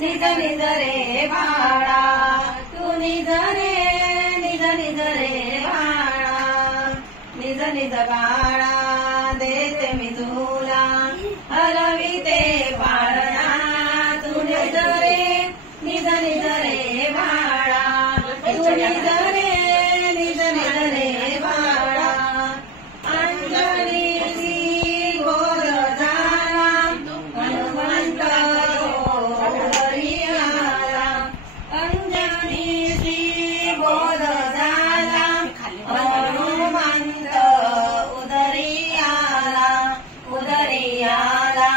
निज निज रे बाळा तू निज रे निज निज रे बाळा निज निज बाळा देते मी तुला हलविते पाळणा तू निज रे निज निज रे बाळा तू निज रे निज निज रे बाळा अंजनीची गोद झाला हनुमंत हरियाला अंजनीची गोद झाला हनुमंत उदरियाला उदरियाला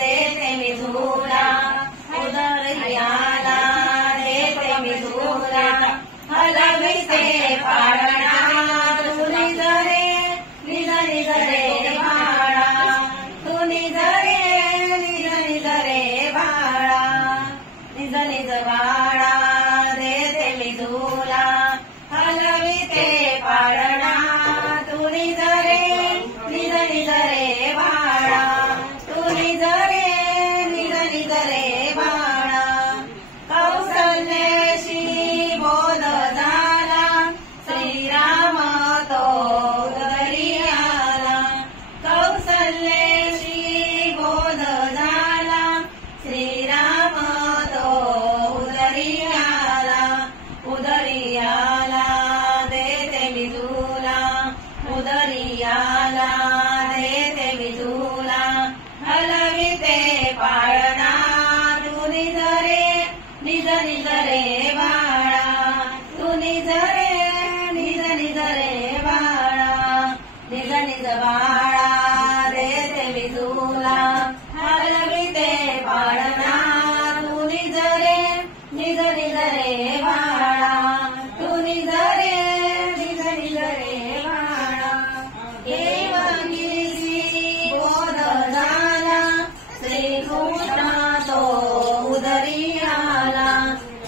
देते मी तुला उदरियाला देते मी तुला हलविते पाळणा तू निज रे निज निज रे बाळा तू निज रे निज निज रे बाळा निज निज बाळा देते मी तुला हलविते पाळणा तू निज रे निज निज रे बाळा तू निज रे निज निज रे बाळा कौसल्याशी बोध झाला श्रीराम तो उदरियाला कौसल्याशी बोध झाला श्रीराम तो उदरियाला उदरियाला देते मी तुला उदरियाला देते मी तुला हलविते पाळणा तू निज रे निज निज रे बाळा तू निज रे निज निज रे बाळा निज निज बाळा देते मी तुला हलविते पाळणा तू निज रे निज निज रे बाळा तू निज रे निज निज रे बाळा देवकीची बोध झाला श्रीकृष्ण तो उदरियाला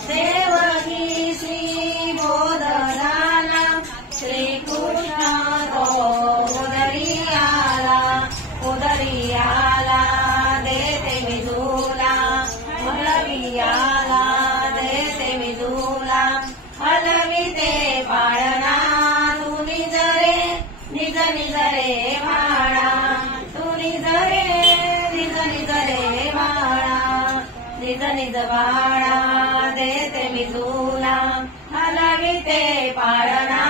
देवकीची बोध झाला श्रीकृष्ण तो उदरियाला उदरियाला देते मी तुला उदरियाला देते मी तुला हलविते पाळणा तू निज रे निज निज रे बाळा तू निज रे निज निज रे बाळा निज निज बाळा देते मी तुला हलविते पाळणा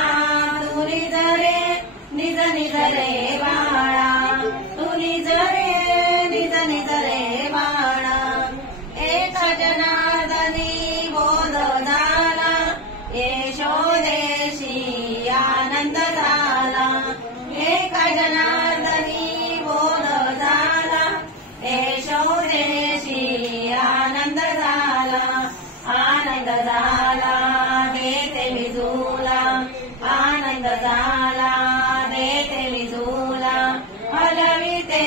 तू निज रे निज निज रे बाळा तू निज रे निज निज रे बाळा एक जनार्दनी बोध झाला यशोदेशी आनंद झाला एक जनार्दनी बोध झाला यशोदेशी आनंद झाला आनंद झाला देते मी तुला आनंद झाला देते मी तुला हलविते